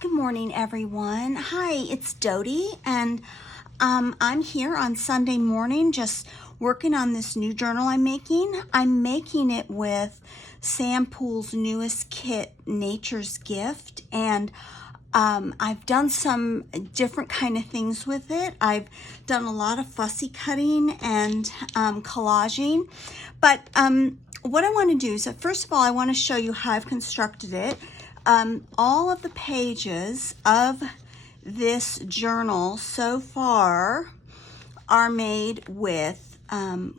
Good morning, everyone. Hi, it's Dody, and I'm here on Sunday morning just working on this new journal I'm making. I'm making it with Sam Poole's newest kit, Nature's Gift, and I've done some different kind of things with it. I've done a lot of fussy cutting and collaging, but what I want to do is that first of all, I want to show you how I've constructed it. All of the pages of this journal so far are made with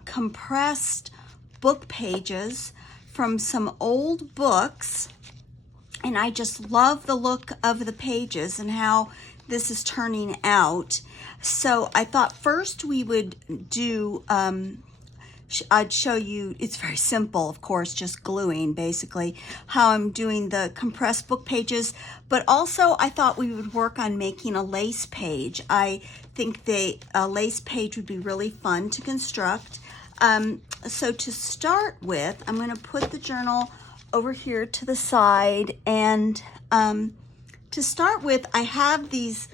compressed book pages from some old books, and I just love the look of the pages and how this is turning out. So I thought first we would do I'd show you, it's very simple, of course, just gluing basically, how I'm doing the compressed book pages, but also I thought we would work on making a lace page. I think a lace page would be really fun to construct. So to start with, I'm going to put the journal over here to the side, and to start with, I have these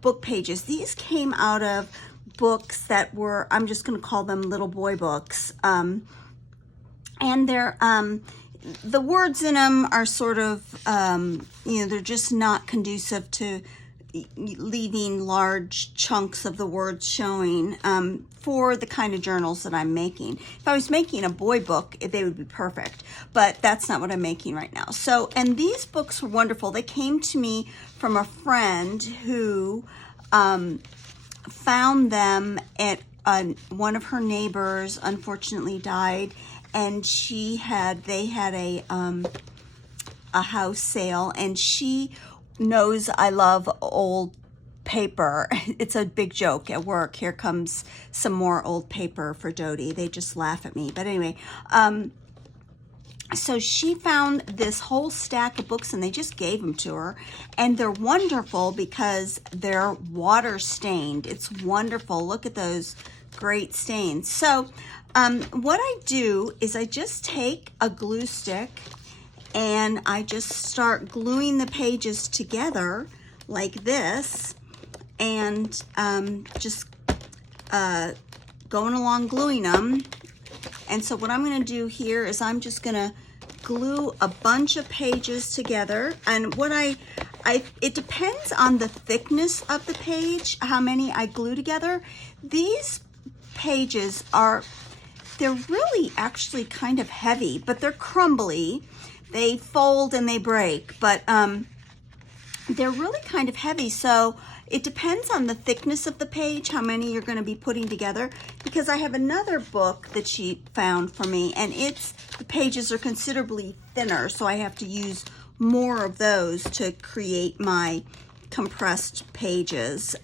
book pages. These came out of books that were, I'm just going to call them little boy books, and they're the words in them are sort of they're just not conducive to leaving large chunks of the words showing for the kind of journals that I'm making. If I was making a boy book, they would be perfect, but that's not what I'm making right now. So, and these books were wonderful. They came to me from a friend who found them at one of her neighbors unfortunately died, and they had a house sale, and she knows I love old paper. It's a big joke at work. Here comes some more old paper for Dody. They just laugh at me. But anyway, so she found this whole stack of books, and they just gave them to her, and they're wonderful because they're water stained. It's wonderful. Look at those great stains. So what I do is I just take a glue stick and I just start gluing the pages together like this, and just going along gluing them. And so what I'm going to do here is I'm just going to glue a bunch of pages together. And what it depends on the thickness of the page, how many I glue together. These pages they're really actually kind of heavy, but they're crumbly. They fold and they break, but they're really kind of heavy. So it depends on the thickness of the page, how many you're going to be putting together, because I have another book that she found for me, and the pages are considerably thinner, so I have to use more of those to create my compressed pages.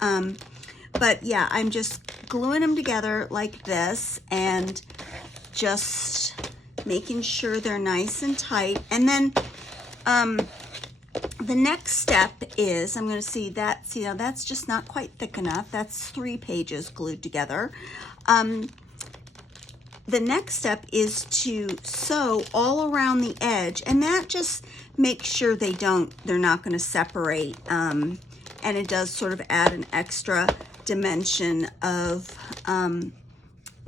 But yeah, I'm just gluing them together like this and just making sure they're nice and tight. And then the next step is I'm going to see now that's just not quite thick enough. That's 3 pages glued together. The next step is to sew all around the edge, and that just makes sure they're not going to separate, and it does sort of add an extra dimension of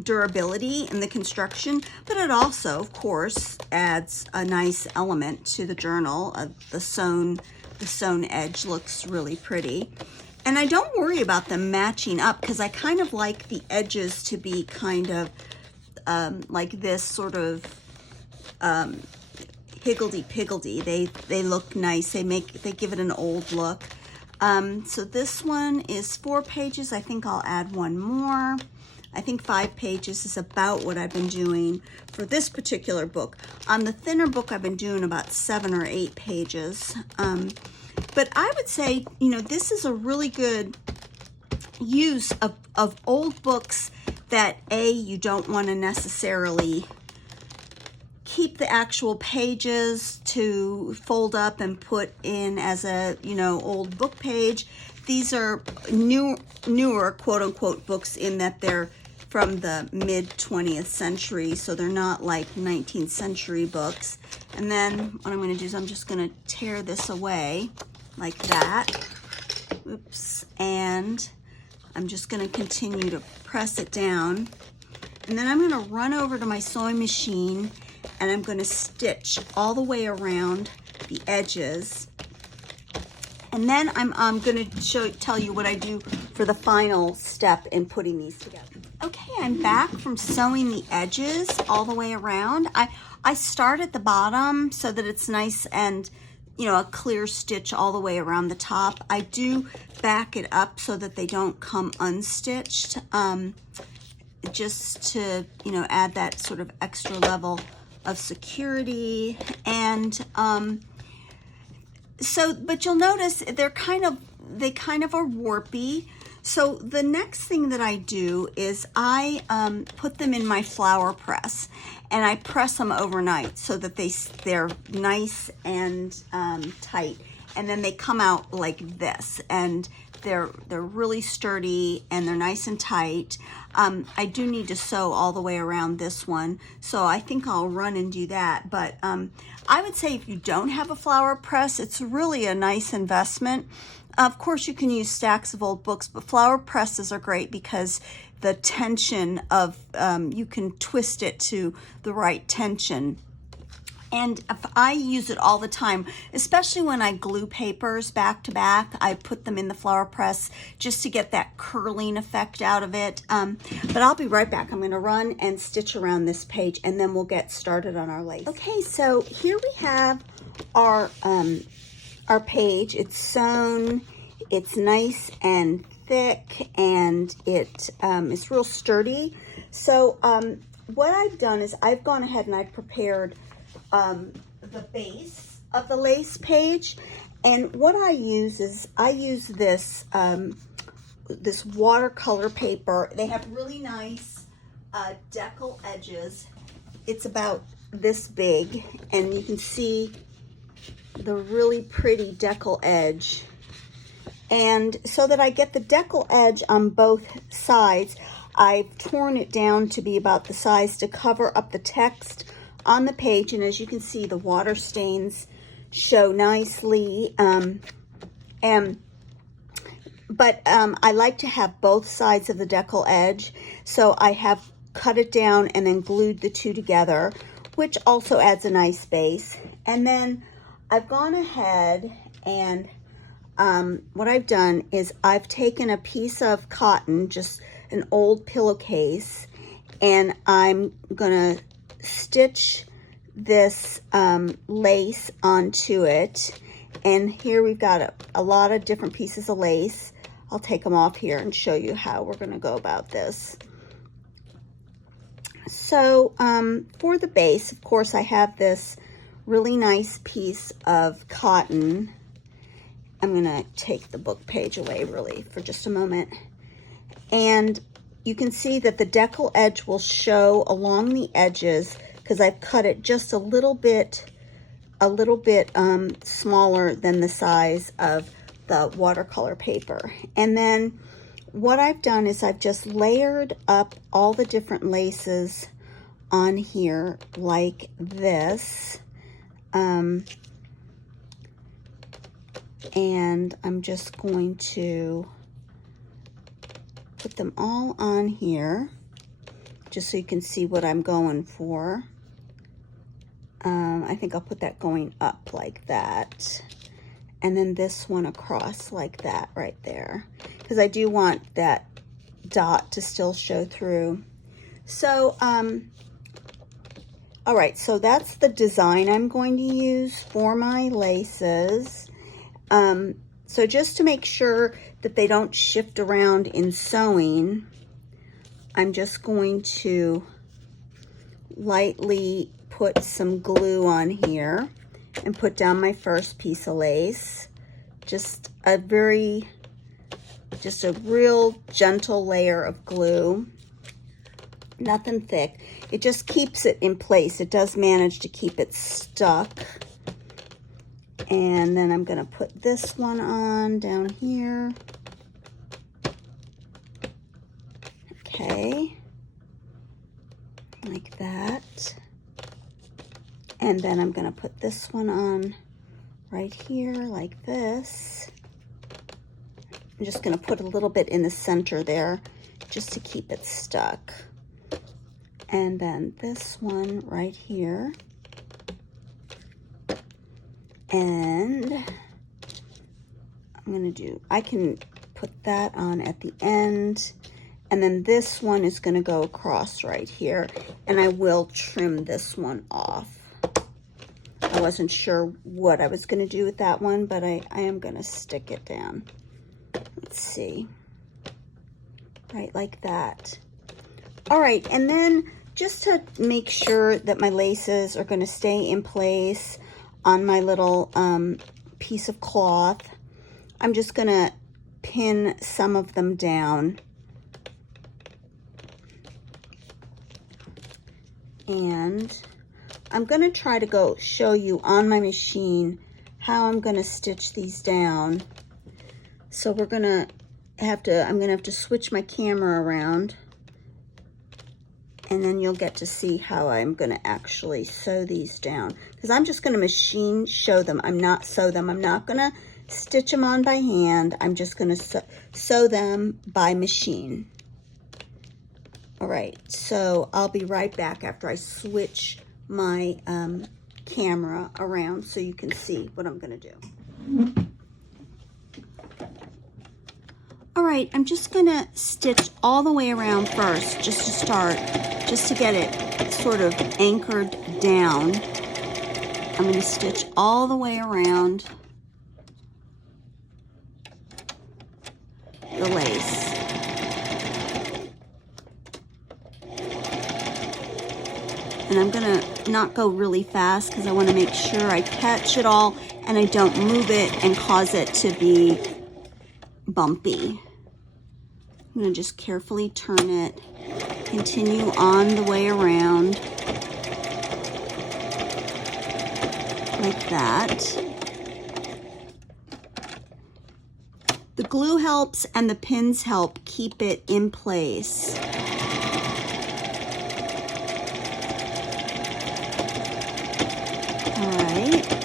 durability in the construction, but it also, of course, adds a nice element to the journal. The sewn edge looks really pretty, and I don't worry about them matching up because I kind of like the edges to be kind of like this sort of higgledy-piggledy. They look nice. They give it an old look. So this one is 4 pages. I think I'll add one more. I think 5 pages is about what I've been doing for this particular book. On the thinner book, I've been doing about 7 or 8 pages. But I would say, this is a really good use of old books that you don't want to necessarily keep the actual pages to fold up and put in as a, old book page. These are newer quote-unquote books in that they're from the mid-20th century, so they're not like 19th century books. And then what I'm going to do is I'm just going to tear this away like that. Oops. And I'm just going to continue to press it down. And then I'm going to run over to my sewing machine and I'm going to stitch all the way around the edges. And then I'm going to tell you what I do for the final step in putting these together. Okay, I'm back from sewing the edges all the way around. I start at the bottom so that it's nice and, you know, a clear stitch all the way around the top. I do back it up so that they don't come unstitched, just to, you know, add that sort of extra level of security. And but you'll notice they kind of are warpy. So the next thing that I do is I put them in my flower press and I press them overnight so that they're nice and tight, and then they come out like this, and they're really sturdy and they're nice and tight. I do need to sew all the way around this one, so I think I'll run and do that. But I would say if you don't have a flower press, it's really a nice investment. Of course, you can use stacks of old books, but flower presses are great because the tension of, you can twist it to the right tension. And if I use it all the time, especially when I glue papers back to back. I put them in the flower press just to get that curling effect out of it. But I'll be right back. I'm going to run and stitch around this page, and then we'll get started on our lace. Okay, so here we have our page. It's sewn, it's nice and thick, and it's real sturdy. So what I've done is I've gone ahead and I've prepared the base of the lace page, and what I use is this this watercolor paper. They have really nice decal edges. It's about this big, and you can see the really pretty decal edge. And so that I get the decal edge on both sides, I've torn it down to be about the size to cover up the text on the page. And as you can see, the water stains show nicely. But I like to have both sides of the decal edge, so I have cut it down and then glued the two together, which also adds a nice base. And then I've gone ahead and what I've done is I've taken a piece of cotton, just an old pillowcase, and I'm gonna stitch this lace onto it. And here we've got a lot of different pieces of lace. I'll take them off here and show you how we're gonna go about this. So for the base, of course, I have this really nice piece of cotton. I'm gonna take the book page away really for just a moment. And you can see that the decal edge will show along the edges because I've cut it just a little bit smaller than the size of the watercolor paper. And then what I've done is I've just layered up all the different laces on here like this. And I'm just going to put them all on here just so you can see what I'm going for. I think I'll put that going up like that, and then this one across like that right there, because I do want that dot to still show through. So all right, so that's the design I'm going to use for my laces. So just to make sure that they don't shift around in sewing, I'm just going to lightly put some glue on here and put down my first piece of lace. Just a real gentle layer of glue. Nothing thick. It just keeps it in place. It does manage to keep it stuck. And then I'm gonna put this one on down here. Okay, like that. And then I'm gonna put this one on right here like this. I'm just going to put a little bit in the center there just to keep it stuck. And then this one right here. And I'm going to do, I can put that on at the end. And then this one is going to go across right here. And I will trim this one off. I wasn't sure what I was going to do with that one, but I am going to stick it down. Let's see. Right like that. All right, and then just to make sure that my laces are going to stay in place on my little piece of cloth, I'm just going to pin some of them down. And I'm going to try to show you on my machine how I'm going to stitch these down. So I'm going to have to switch my camera around, and then you'll get to see how I'm going to actually sew these down, because I'm just going to machine sew them. I'm not going to stitch them on by hand. I'm just going to sew them by machine. All right, so I'll be right back after I switch my camera around so you can see what I'm going to do. All right, I'm just going to stitch all the way around first, just to start, just to get it sort of anchored down. I'm going to stitch all the way around the lace. And I'm going to not go really fast because I want to make sure I catch it all and I don't move it and cause it to be bumpy. I'm going to just carefully turn it, continue on the way around like that. The glue helps and the pins help keep it in place. All right.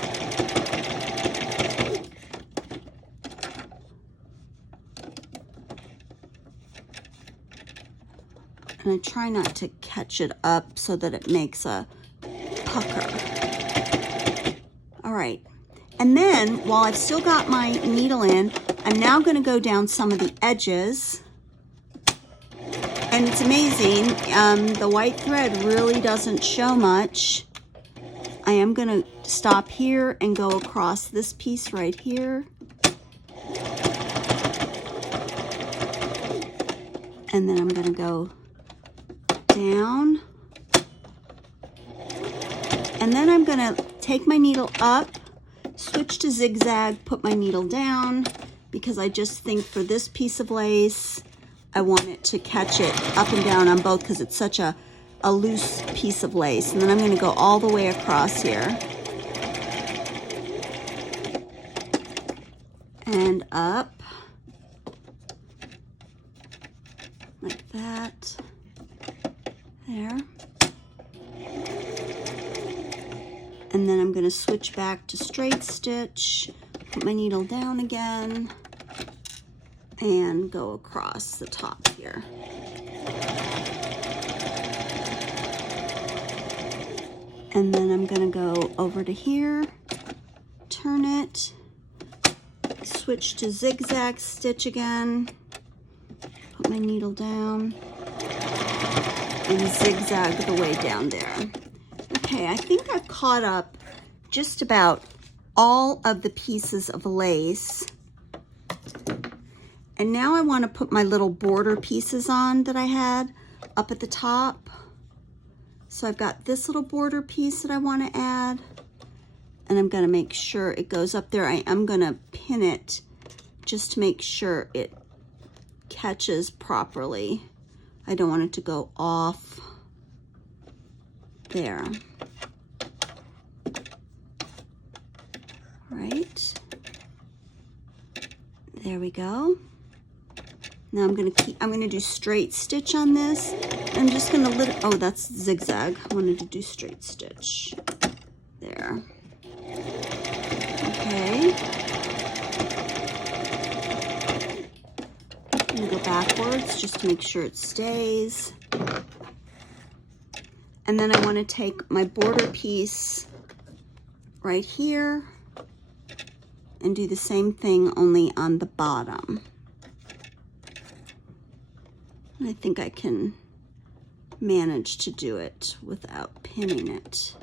And I try not to catch it up so that it makes a pucker. All right. And then while I've still got my needle in, I'm now going to go down some of the edges. And it's amazing. The white thread really doesn't show much. I am going to stop here and go across this piece right here. And then I'm going to go down. And then I'm going to take my needle up, switch to zigzag, put my needle down, because I just think for this piece of lace, I want it to catch it up and down on both because it's such a loose piece of lace. And then I'm going to go all the way across here and up like that. There. And then I'm going to switch back to straight stitch, put my needle down again, and go across the top here. And then I'm going to go over to here, turn it, switch to zigzag stitch again, put my needle down, and zigzag the way down there. Okay, I think I've caught up just about all of the pieces of lace. And now I want to put my little border pieces on that I had up at the top. So I've got this little border piece that I want to add, and I'm going to make sure it goes up there. I am going to pin it just to make sure it catches properly. I don't want it to go off there. Right. There we go. Now I'm going to do straight stitch on this. I'm just going to oh, that's zigzag. I wanted to do straight stitch. There. Okay. backwards just to make sure it stays. And then I want to take my border piece right here and do the same thing only on the bottom. I think I can manage to do it without pinning it.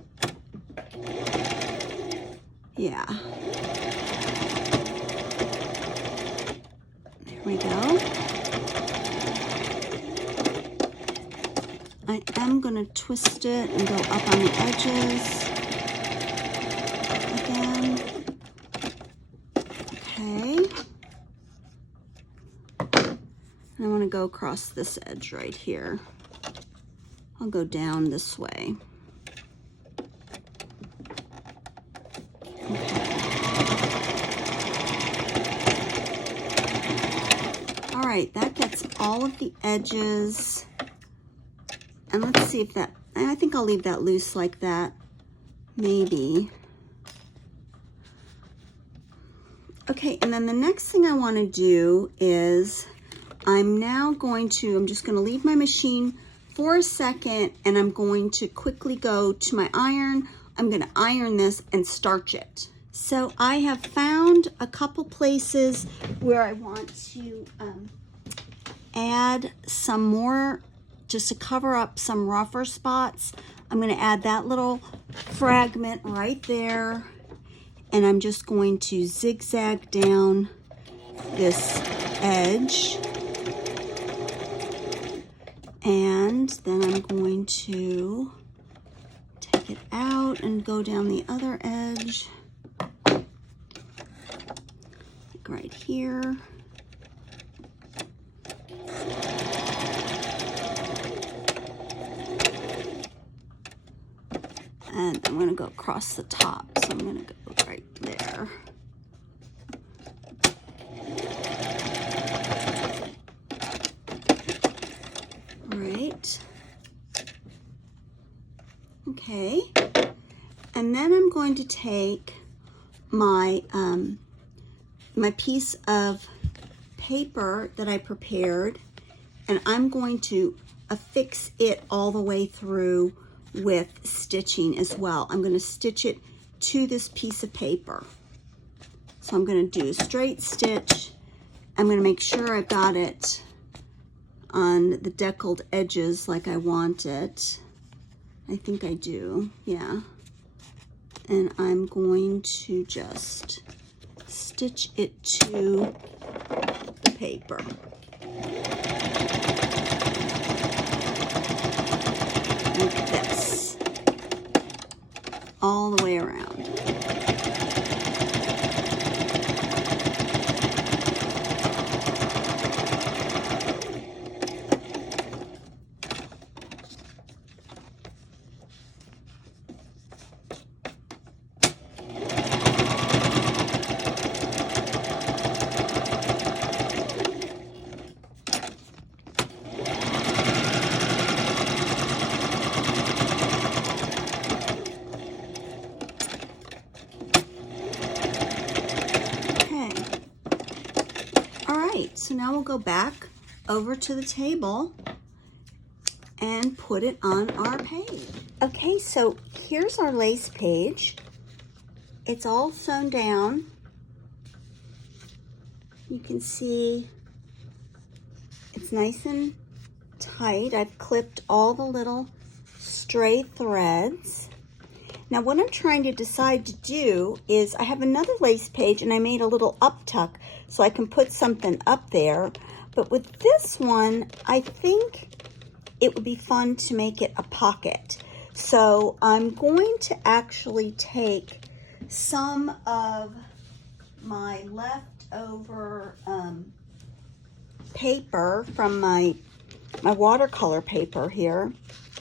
Yeah. There we go. I am going to twist it and go up on the edges again. Okay. And I want to go across this edge right here. I'll go down this way. Okay. All right, that gets all of the edges. And let's see if that, I think I'll leave that loose like that, maybe. Okay, and then the next thing I want to do is I'm just going to leave my machine for a second, and I'm going to quickly go to my iron. I'm going to iron this and starch it. So I have found a couple places where I want to add some more, just to cover up some rougher spots. I'm going to add that little fragment right there, and I'm just going to zigzag down this edge, and then I'm going to take it out and go down the other edge, like right here. And I'm going to go across the top, so I'm going to go right there. All right. Okay. And then I'm going to take my my piece of paper that I prepared, and I'm going to affix it all the way through with stitching as well. I'm going to stitch it to this piece of paper. So I'm going to do a straight stitch. I'm going to make sure I've got it on the deckled edges like I want it. I think I do, yeah. And I'm going to just stitch it to the paper. Like this, all the way around. So now we'll go back over to the table and put it on our page. Okay, so here's our lace page. It's all sewn down. You can see it's nice and tight. I've clipped all the little stray threads. Now what I'm trying to decide to do is I have another lace page and I made a little up tuck so I can put something up there. But with this one, I think it would be fun to make it a pocket. So I'm going to actually take some of my leftover paper from my watercolor paper here.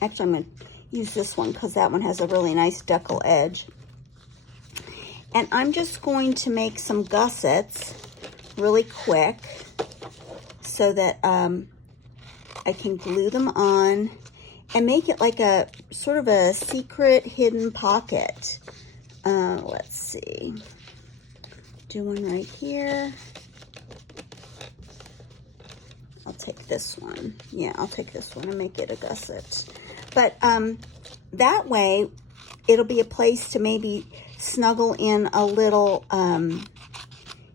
Actually, I'm going to use this one because that one has a really nice decal edge. And I'm just going to make some gussets really quick so that I can glue them on and make it like a sort of a secret hidden pocket. Let's see. Do one right here. I'll take this one. Yeah, I'll take this one and make it a gusset. But that way, it'll be a place to maybe snuggle in a little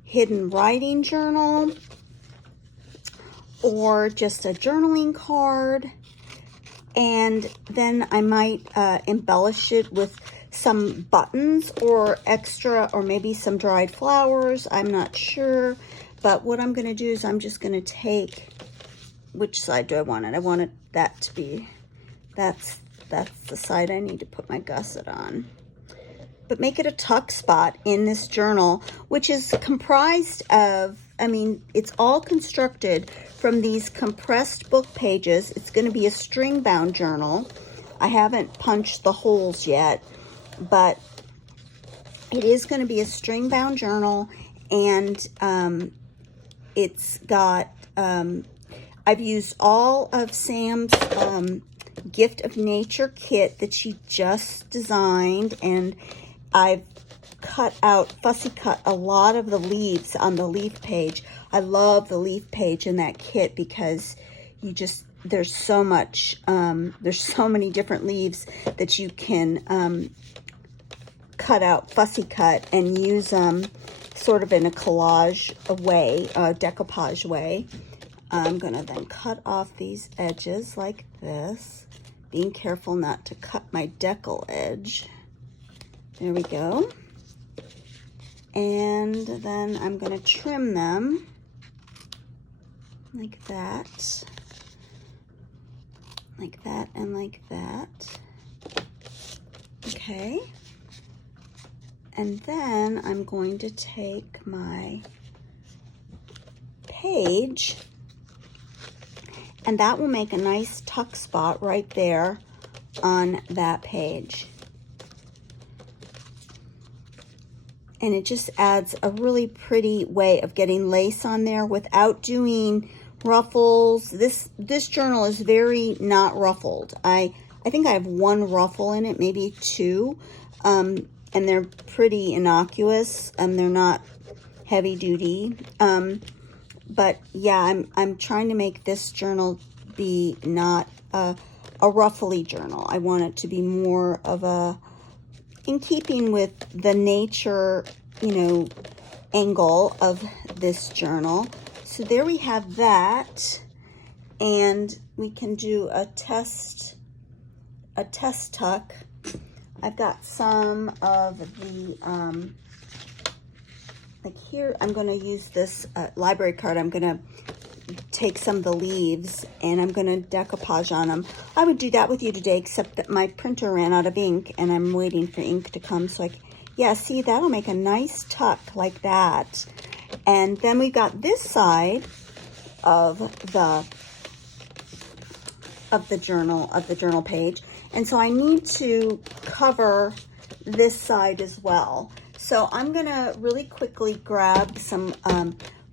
hidden writing journal, or just a journaling card. And then I might embellish it with some buttons or extra, or maybe some dried flowers. I'm not sure. But what I'm going to do is I'm just going to take, which side do I want it? I want that to be, that's the side I need to put my gusset on. But make it a tuck spot in this journal, which is comprised of, I mean, it's all constructed from these compressed book pages. It's going to be a string-bound journal. I haven't punched the holes yet, but it is going to be a string-bound journal, and it's got, I've used all of Sam's Gift of Nature kit that she just designed, and I've fussy cut a lot of the leaves on the leaf page. I love the leaf page in that kit because there's so much, there's so many different leaves that you can cut out, fussy cut, and use them sort of in a collage way, a decoupage way. I'm gonna then cut off these edges like this, being careful not to cut my decal edge. There we go. And then I'm going to trim them like that, and like that. Okay. And then I'm going to take my page, and that will make a nice tuck spot right there on that page. And it just adds a really pretty way of getting lace on there without doing ruffles. This journal is very not ruffled. I think I have one ruffle in it, maybe two, and they're pretty innocuous. They're not heavy duty. But yeah, I'm trying to make this journal be not a ruffly journal. I want it to be more of a, in keeping with the nature, angle of this journal. So there we have that, and we can do a test tuck. I've got some of the, like here, I'm going to use this library card. I'm going to take some of the leaves and I'm going to decoupage on them. I would do that with you today, except that my printer ran out of ink and I'm waiting for ink to come. So yeah, see, that'll make a nice tuck like that. And then we've got this side of the journal page. And so I need to cover this side as well. So I'm going to really quickly grab some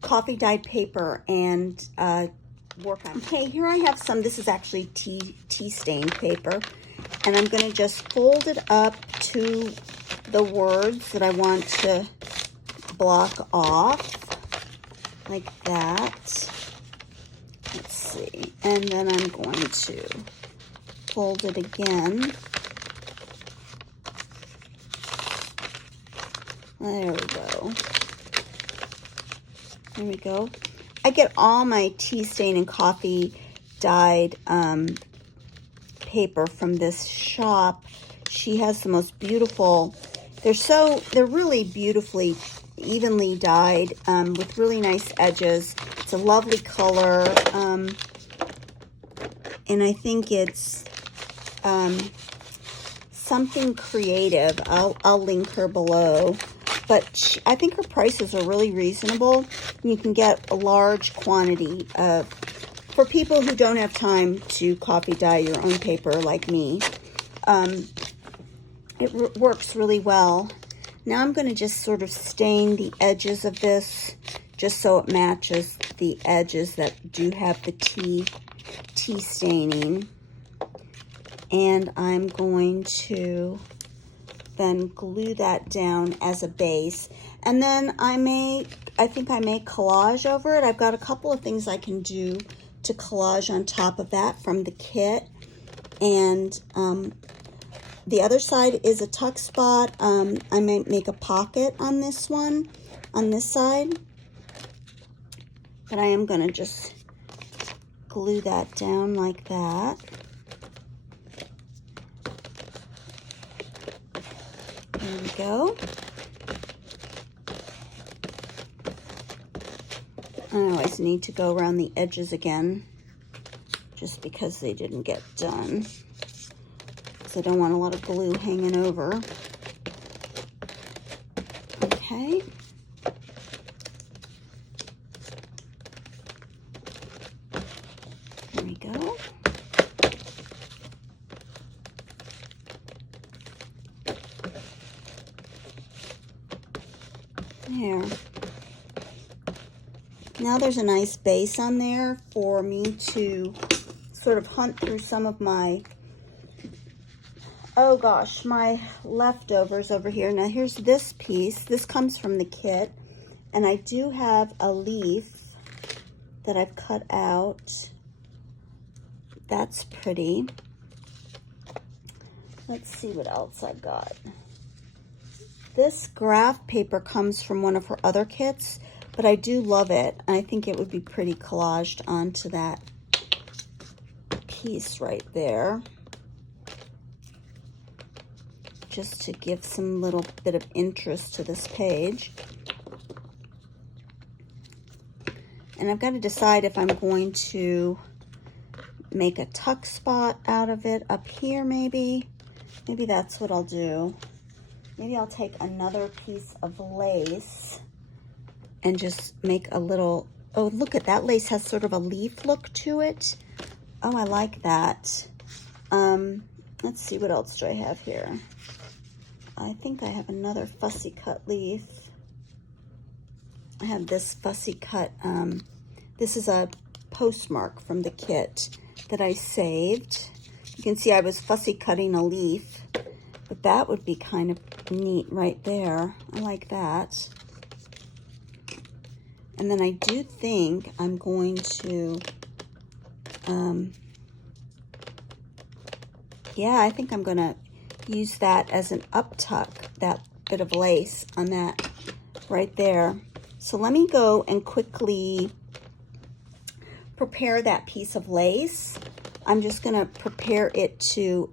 coffee dyed paper and work on. Okay, here I have some. This is actually tea stained paper, and I'm going to just fold it up to the words that I want to block off like that. Let's see, and then I'm going to fold it again. There we go. There we go. I get all my tea stain and coffee dyed paper from this shop. She has the most beautiful, they're really beautifully evenly dyed with really nice edges. It's a lovely color, and I think it's something creative. I'll link her below. But I think her prices are really reasonable. You can get a large quantity for people who don't have time to coffee dye your own paper like me. It works really well. Now I'm going to just sort of stain the edges of this just so it matches the edges that do have the tea staining. And I'm going to then glue that down as a base. And then I think I may collage over it. I've got a couple of things I can do to collage on top of that from the kit. And the other side is a tuck spot. I might make a pocket on this one, on this side. But I am going to just glue that down like that. There we go. I always need to go around the edges again, just because they didn't get done. So I don't want a lot of glue hanging over. Okay. There we go. There. Now there's a nice base on there for me to sort of hunt through some of my, oh gosh, my leftovers over here. Now here's this piece. This comes from the kit, and I do have a leaf that I've cut out. That's pretty. Let's see what else I've got. This graph paper comes from one of her other kits, but I do love it. I think it would be pretty collaged onto that piece right there, just to give some little bit of interest to this page. And I've got to decide if I'm going to make a tuck spot out of it up here, maybe. Maybe that's what I'll do. Maybe I'll take another piece of lace and just make a little, oh, look at that lace has sort of a leaf look to it. Oh, I like that. Let's see, what else do I have here? I think I have another fussy cut leaf. I have this fussy cut, this is a postmark from the kit that I saved. You can see I was fussy cutting a leaf, but that would be kind of neat right there. I like that. And then I do think I'm going to, yeah, I think I'm going to use that as an up tuck, that bit of lace on that right there. So let me go and quickly prepare that piece of lace. I'm just going to prepare it to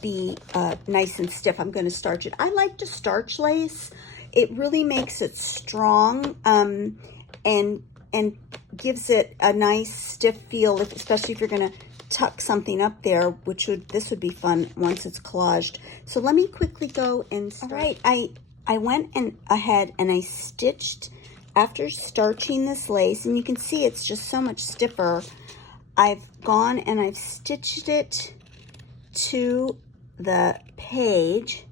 be nice and stiff. I'm going to starch it. I like to starch lace. It really makes it strong and gives it a nice stiff feel, especially if you're going to tuck something up there, this would be fun once it's collaged. So let me quickly go and start. All right, I went ahead and I stitched after starching this lace, and you can see it's just so much stiffer. I've gone and I've stitched it to the page.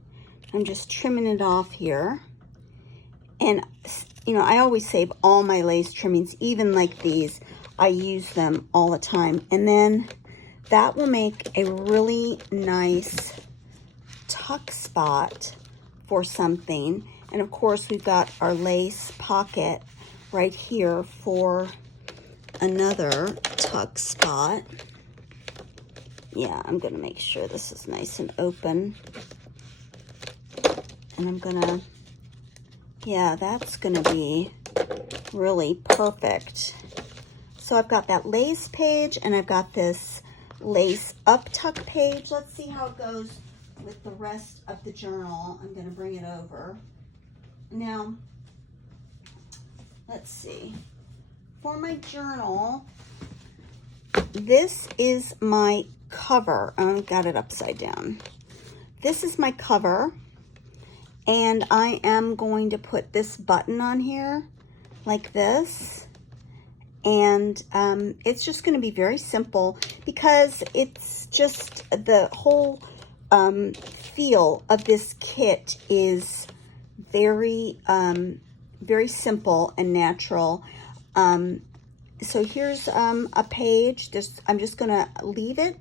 I'm just trimming it off here. And, you know, I always save all my lace trimmings, even like these. I use them all the time. And then that will make a really nice tuck spot for something. And of course, we've got our lace pocket right here for another tuck spot. Yeah, I'm gonna make sure this is nice and open. And I'm gonna, yeah, that's gonna be really perfect. So I've got that lace page and I've got this lace up tuck page. Let's see how it goes with the rest of the journal. I'm gonna bring it over. Now, let's see. For my journal, this is my cover. I've got it upside down. This is my cover, and I am going to put this button on here like this. And it's just going to be very simple because it's just the whole feel of this kit is very, very simple and natural. So here's a page. I'm just going to leave it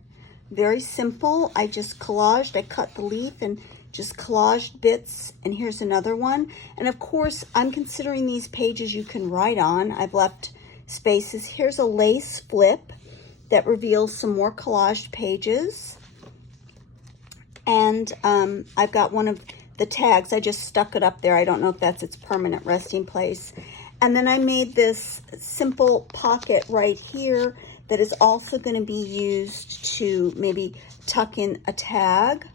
very simple. I just collaged. I cut the leaf and just collaged bits. And here's another one. And of course, I'm considering these pages you can write on. I've left spaces. Here's a lace flip that reveals some more collaged pages. And I've got one of the tags. I just stuck it up there. I don't know if that's its permanent resting place. And then I made this simple pocket right here that is also going to be used to maybe tuck in a tag.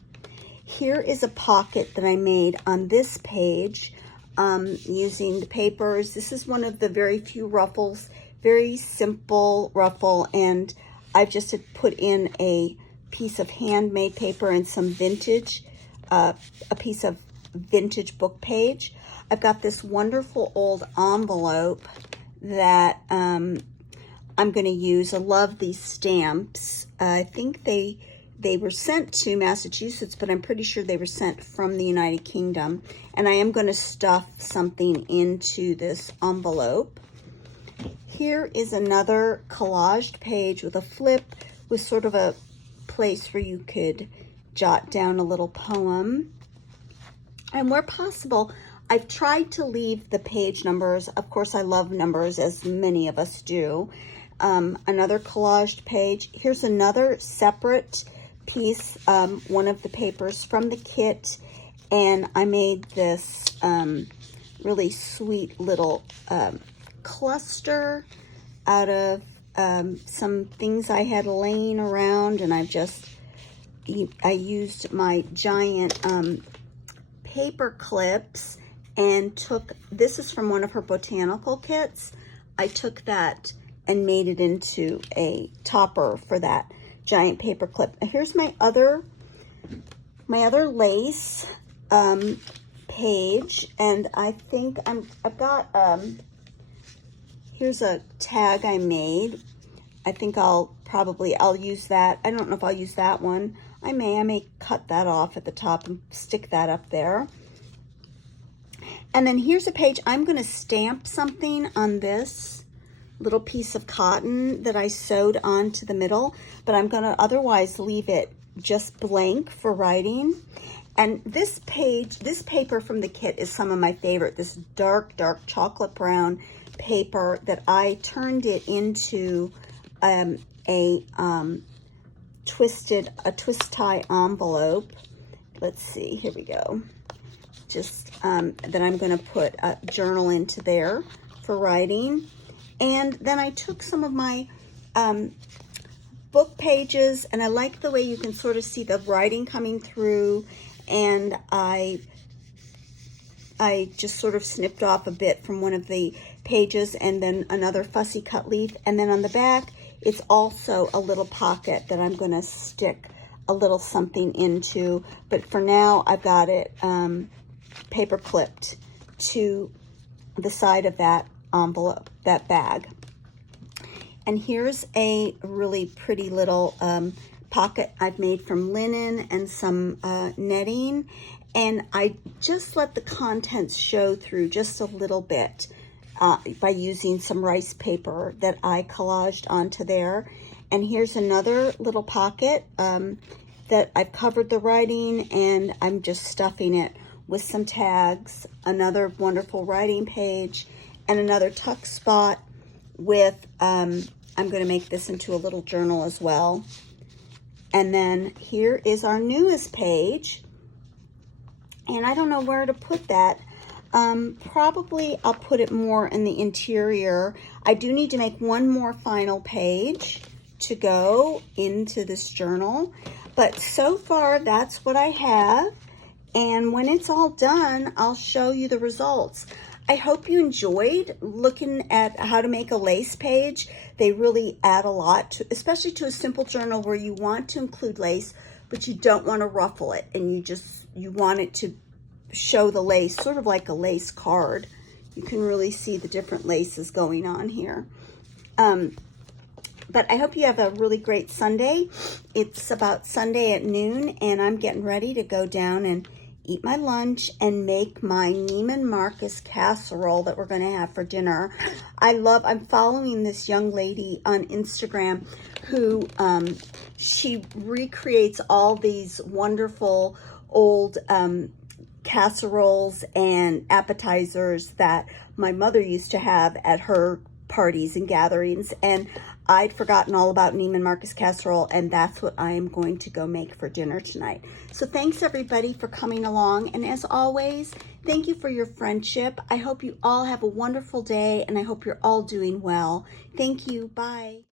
Here is a pocket that I made on this page using the papers. This is one of the very few ruffles, very simple ruffle, and I've just put in a piece of handmade paper and some vintage, a piece of vintage book page. I've got this wonderful old envelope that I'm going to use. I love these stamps. I think they were sent to Massachusetts, but I'm pretty sure they were sent from the United Kingdom. And I am going to stuff something into this envelope. Here is another collaged page with a flip with sort of a place where you could jot down a little poem. And where possible, I've tried to leave the page numbers. Of course, I love numbers, as many of us do. Another collaged page. Here's another separate piece, one of the papers from the kit, and I made this really sweet little cluster out of some things I had laying around, and I used my giant paper clips and this is from one of her botanical kits. I took that and made it into a topper for that giant paper clip. Here's my other lace page, and I think I've got here's a tag I made. I think I'll use that. I don't know if I'll use that one. I may cut that off at the top and stick that up there. And then here's a page. I'm going to stamp something on this little piece of cotton that I sewed onto the middle, but I'm going to otherwise leave it just blank for writing. And this paper from the kit is some of my favorite. This dark chocolate brown paper that I turned it into a twist tie envelope. Let's see, here we go. Just that I'm going to put a journal into there for writing. And then I took some of my book pages, and I like the way you can sort of see the writing coming through, and I just sort of snipped off a bit from one of the pages, and then another fussy cut leaf, and then on the back it's also a little pocket that I'm going to stick a little something into, but for now I've got it paper clipped to the side of that envelope, that bag. And here's a really pretty little pocket I've made from linen and some netting, and I just let the contents show through just a little bit by using some rice paper that I collaged onto there. And here's another little pocket that I've covered the writing, and I'm just stuffing it with some tags, another wonderful writing page, and another tuck spot with, I'm going to make this into a little journal as well. And then here is our newest page, and I don't know where to put that. Probably I'll put it more in the interior. I do need to make one more final page to go into this journal, but so far that's what I have. And when it's all done, I'll show you the results. I hope you enjoyed looking at how to make a lace page. They really add a lot, especially to a simple journal where you want to include lace, but you don't want to ruffle it, and you want it to show the lace, sort of like a lace card. You can really see the different laces going on here. But I hope you have a really great Sunday. It's about Sunday at noon, and I'm getting ready to go down and eat my lunch and make my Neiman Marcus casserole that we're going to have for dinner. I'm following this young lady on Instagram who she recreates all these wonderful old casseroles and appetizers that my mother used to have at her parties and gatherings, and I'd forgotten all about Neiman Marcus casserole, and that's what I am going to go make for dinner tonight. So thanks everybody for coming along, and as always, thank you for your friendship. I hope you all have a wonderful day, and I hope you're all doing well. Thank you. Bye.